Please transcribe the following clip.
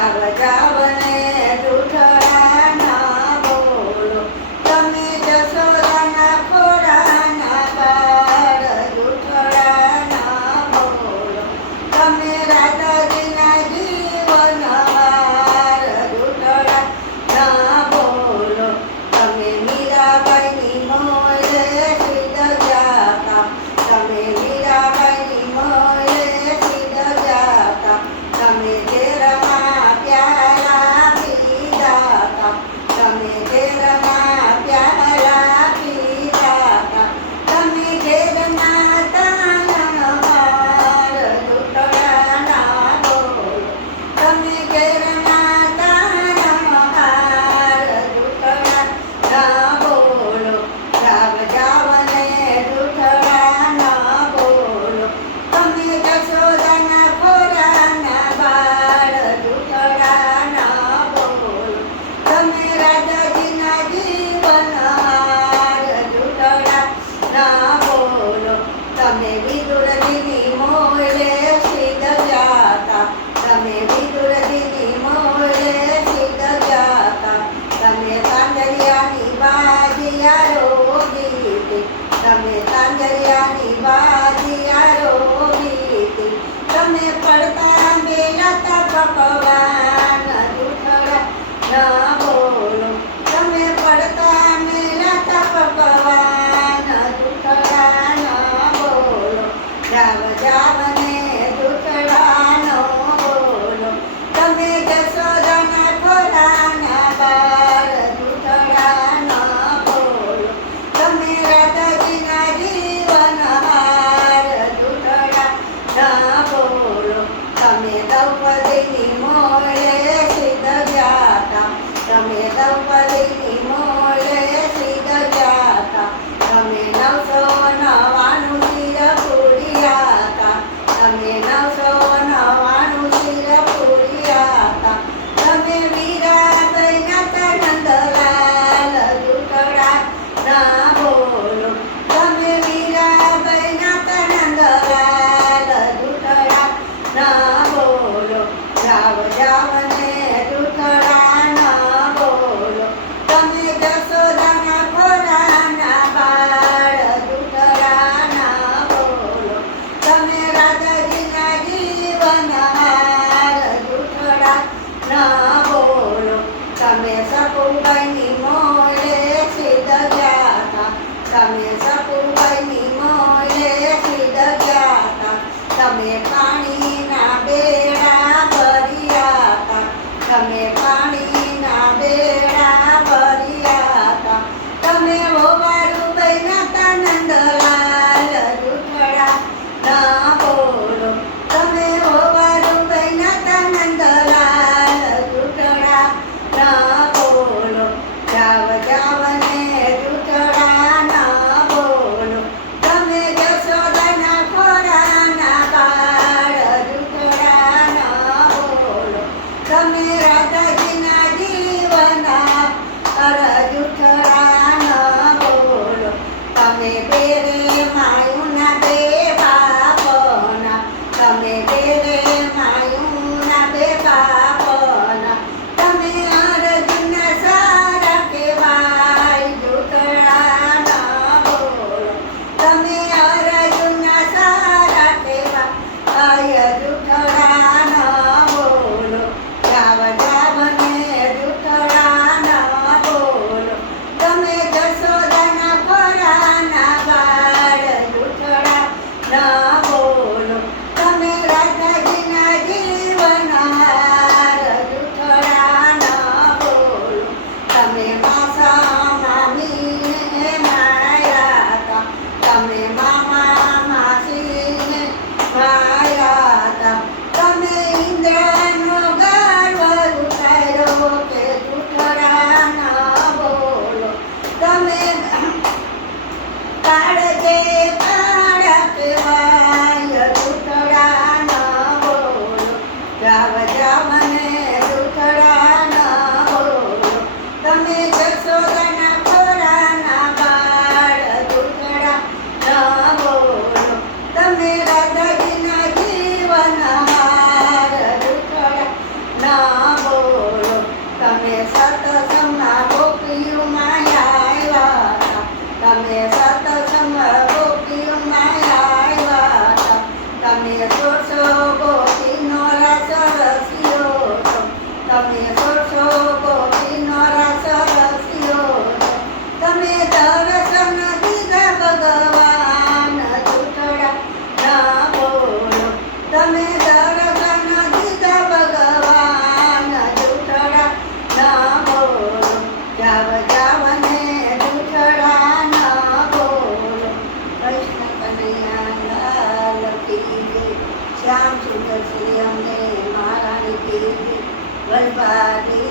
જાવ જાવ ને જૂઠડા ના બોલો, તમે જશોદાના ખોરાના બાળ. જૂઠડા ના બોલો, તમે રાધાજીના જીવનહાર. જૂઠડા ના બોલો, તમે મીરાબાઈની મોલે સિદ્ધ જાતા. તમે મીરાબાઈની મોલે સિદ્ધ જાતા. તમે ઝેરમાં પ્યાલા પીધાતા. તમે ઝેરમાં પ્યાલા પીધાતા. તમે ઝેરના તારણહાર. જૂઠડા ના બોલો, તમે ઝેરના તારણહાર. જૂઠડા ના બોલો, જાવ જાવ ને જૂઠડા ના બોલો, તમે જશોદાના ખોરાના બાળ. જૂઠડા ના બોલો, તમે રાધાજીના જીવનહાર. જૂઠડા ના બોલો, તમે વિદુરજીની મોલે સિદ્ધ જાતા. તમે વિદુરજીની મોલે સિદ્ધ જાતા. તમે તાંજલિયાની બાજીયારો ગીતી. તમે તાંજલિયાની બાજીયારો ગીતી. તમે પડતા મેલાતા પકવાન. જૂઠડા ના બોલો, તમે પડતા મેલાતા પકવાન. જૂઠડા ના બોલો, જાવ જાવ ને જૂઠડા નો બોલો, તમે જશોદાના ખોરાના બાળ. જૂઠડા ના બોલો, તમે રાધાજીના જીવનહાર. જૂઠડા ના બોલો, તમે દ્રૌપદીની મોલે સિદ્ધ જાતા. તમે દ્રૌપદીની મોલે સિદ્ધ જાતા. તમે 999 શિર પૂર્યા. તમે 999 શિર પૂર્યા. તમે વીરાબાઈના નંદલાલ. જૂઠડા ના બોલો, તમે વીરાબાઈના નંદલાલ. જૂઠડા ના બોલો, જાવ જાવ ને જૂઠડા ના બોલો, તમે જશોદાના ખોરાના બાળ. જૂઠડા ના બોલો, તમે રાધાજીના જીવનહાર. જૂઠડા ના બોલો, તમે સપુબાઈની મોલે સિદ્ધ જાતા. તમે સપુબાઈની મોલે સિદ્ધ જાતા. તમે પાણીના બેડા ભર્યા. તમે પાણીના બેડા ભર્યા. તમે હોવારુબાઈ નાતા નંદલાલ. જૂઠડા ના બોલો, તમે હોવારુબાઈ નાતા નંદલાલ. જૂઠડા ના બોલો, જાવ જાવ ને જૂઠડા ના બોલો, તમે જશોદાના ખોરાના બાળ. જૂઠડા ના બોલો, તમે રાધાજીના જીવનહાર. જૂઠડા ના બોલો, તમે બેરે માયુના બે બાપના. તમે બેરે માયુના બે બાપના. તમે અર્જુનના સારા કહેવાય. જૂઠડા ના બોલો, તમે અર્જુનના સારા કહેવાય. જૂઠડા ના બોલો, જાવ જાવ ને જૂઠડા ના બોલો, તમે જશોદાના ખોરાના બાળ. જૂઠડા ના બોલો, તમે રાધાજીના જીવનહાર. જૂઠડા ના બોલો, તમે માસા મામીને માર્યા. તમે મામા માસીને માર્યા. તમે ઇન્દ્રનો ગર્વ ઉતાર્યો. કે જૂઠડા ના બોલો, તમે કાળજે કાળ કહેવાય. જૂઠડા ના બોલો, જાવ જાવ ને જૂઠડા ના બોલો, તમે જશોદાના ખોરાના બાળ. જૂઠડા ના બોલો, તમે રાધાજીના જીવનહાર. જૂઠડા ના ગણપતિ